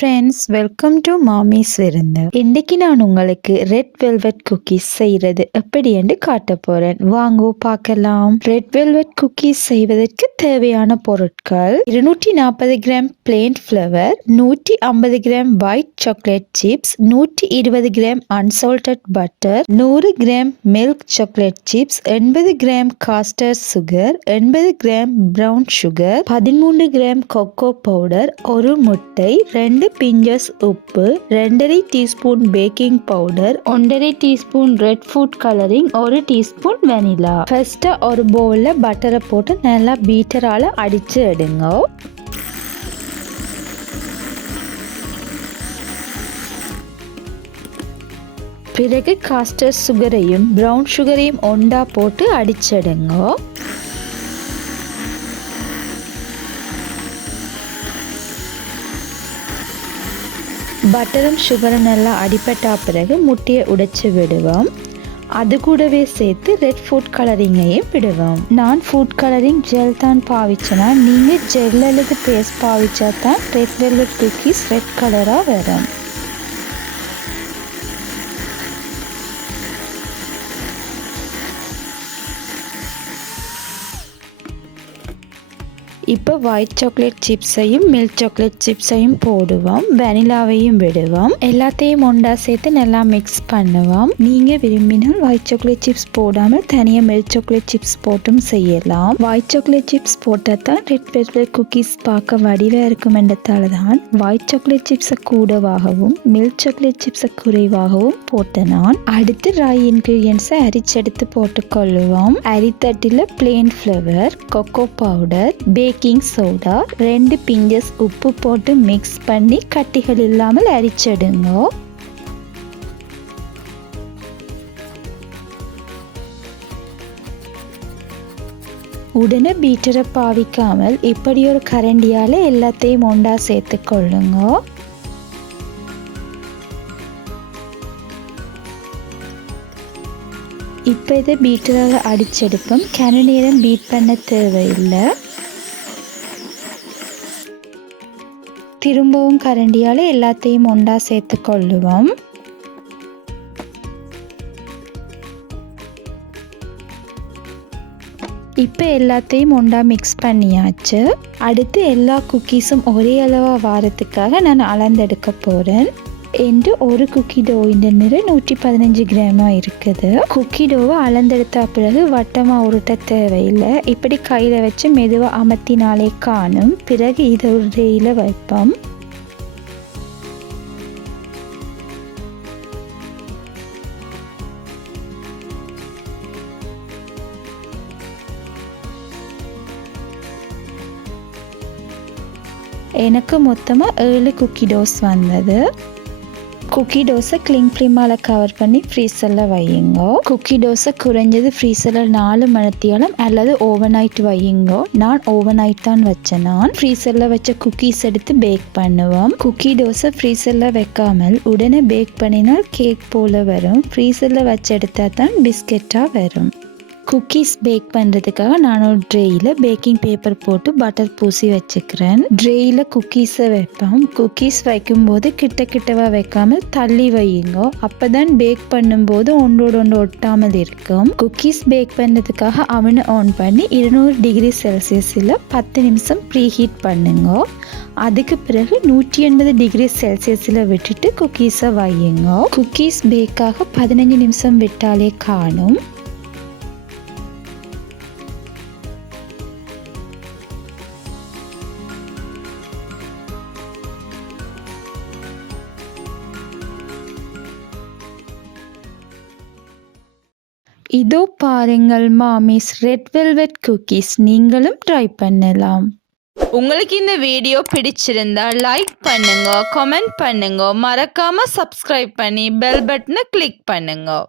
Friends, welcome to மாமிஸ் விருந்து. இன்னைக்கு நான் உங்களுக்கு ரெட் வெல்வெட் குக்கீஸ் செய்யறது எப்படி என்று காட்ட போறேன். வாங்க பார்க்கலாம். ரெட் வெல்வெட் குக்கீஸ் செய்வதற்கு தேவையான பொருட்கள் 240 gram plain flour, 150 gram white chocolate chips, 120 gram unsalted butter, 100 gram milk chocolate chips, 80 gram caster sugar, 80 gram brown sugar, 13 gram cocoa powder, ஒரு முட்டை, 2 பிஞ்சஸ் உப்பு, 2.5 teaspoon baking powder, 1.5 teaspoon red food colouring, 1 teaspoon vanilla. First ஒரு பவுல்ல பட்டரை போட்டு நல்லா பீட்டரால அடிச்சு எடுங்க. பிறகு காஸ்டர் சுகரையும் பிரவுன் சுகரையும் ஒண்டா போட்டு அடிச்செடுங்க. பட்டரும் சுகரும் நல்லா அடிபட்டா பிறகு முட்டையை உடைச்சு விடுவோம். அது கூடவே சேர்த்து ரெட் ஃபுட் கலரிங்கையும் விடுவோம். நான் ஃபுட் கலரிங் ஜெல் தான் பாவிச்சேன்னா, நீங்கள் ஜெல் அல்லது பேஸ்ட் பாவிச்சா தான் ரெட் வெல்வெட் குக்கீஸ் ரெட் கலராக வரும். இப்போ ஒயிட் சாக்லேட் சிப்ஸையும் மில்க் சாக்லேட் சிப்ஸையும் போடுவோம். வெனிலாவையும் விடுவோம். எல்லாத்தையும் ஒன்றா சேர்த்து நல்லா மிக்ஸ் பண்ணுவோம். நீங்கள் விரும்பினால் ஒயிட் சாக்லேட் சிப்ஸ் போடாமல் தனியாக மில்க் சாக்லேட் சிப்ஸ் போட்டும் செய்யலாம். ஒயிட் சாக்லேட் சிப்ஸ் போட்டால் தான் ரெட் வெல்வெட் குக்கீஸ் பார்க்க வடிவாக இருக்கும் என்றதால தான் ஒயிட் சாக்லேட் சிப்ஸை கூடவாகவும் மில்க் சாக்லேட் சிப்ஸை குறைவாகவும் போட்டேன் நான். அடுத்து ட்ரை இன்க்ரீடியன்ஸை அரிச்செடுத்து போட்டுக்கொள்ளுவோம். அரித்தட்டில் plain flour, cocoa powder, baking soda, 2 pinches உப்பு போட்டு மிக்ஸ் பண்ணி கட்டிகள் இல்லாமல் அரிச்செடுங்க. உடனே பீட்டரை பாவிக்காமல் இப்படி ஒரு கரண்டியால எல்லாத்தையும் ஒண்டா சேர்த்து கொள்ளுங்க. இப்போ இதை பீட்டரால் அடிச்செடுப்போம். கன நேரம் பீட் பண்ண தேவையில்லை. திரும்பவும் கரண்டியால் எல்லாத்தையும் ஒன்றா சேர்த்து கொள்ளுவோம். இப்போ எல்லாத்தையும் ஒன்றா மிக்ஸ் பண்ணியாச்சு. அடுத்து எல்லா குக்கீஸும் ஒரே அளவாக வாரத்துக்காக நான் அளந்தெடுக்க போகிறேன். என்று ஒரு குக்கி டோவின் நிறை 115 கிராமாக இருக்குது. குக்கி டோவை அளந்தெடுத்த பிறகு வட்டமாக உருட்ட தேவையில்லை. இப்படி கையில் வச்சு மெதுவாக அமர்த்தினாலே காணும். பிறகு இதை ஒரு ரேயில் வைப்போம். எனக்கு மொத்தமாக 7 குக்கி டோஸ் வந்தது. குக்கி டோஸை கிளிங் ஃபிலிமால் கவர் பண்ணி ஃப்ரீசரில் வையுங்க. குக்கி டோஸை குறைஞ்சது ஃப்ரீசரில் 4 மணித்தியாலம் அல்லது ஓவர் நைட் வையுங்க. நான் ஓவர் நைட் தான் வச்சேன். நான் ஃப்ரீசரில் வச்ச குக்கீஸ் எடுத்து பேக் பண்ணுவோம். குக்கி டோஸை ஃப்ரீசரில் வைக்காமல் உடனே பேக் பண்ணினால் கேக் போல் வரும். ஃப்ரீசரில் வச்சு எடுத்தால் தான் பிஸ்கெட்டாக வரும். குக்கீஸ் பேக் பண்ணுறதுக்காக நான் ஒரு ட்ரேயில் பேக்கிங் பேப்பர் போட்டு பட்டர் பூசி வச்சுக்கிறேன். ட்ரேயில் குக்கீஸை வைப்போம். குக்கீஸ் வைக்கும்போது கிட்டவா வைக்காமல் தள்ளி வையுங்க. அப்போ தான் பேக் பண்ணும்போது ஒன்றோடு ஒட்டாமல் இருக்கும். குக்கீஸ் பேக் பண்ணுறதுக்காக அவனை ஆன் பண்ணி 200 டிகிரி செல்சியஸில் 10 நிமிஷம் ப்ரீ ஹீட் பண்ணுங்க. அதுக்கு பிறகு 180 டிகிரி செல்சியஸில் விட்டுட்டு குக்கீஸை வையுங்க. குக்கீஸ் பேக்காக 15 நிமிஷம் விட்டாலே காணும். இதோ பாருங்கள் மாமிஸ் ரெட் வெல்வெட் குக்கீஸ். நீங்களும் ட்ரை பண்ணலாம். உங்களுக்கு இந்த வீடியோ பிடிச்சிருந்தா லைக் பண்ணுங்க, கமெண்ட் பண்ணுங்க, மறக்காம சப்ஸ்கிரைப் பண்ணி பெல் பட்டனை கிளிக் பண்ணுங்க.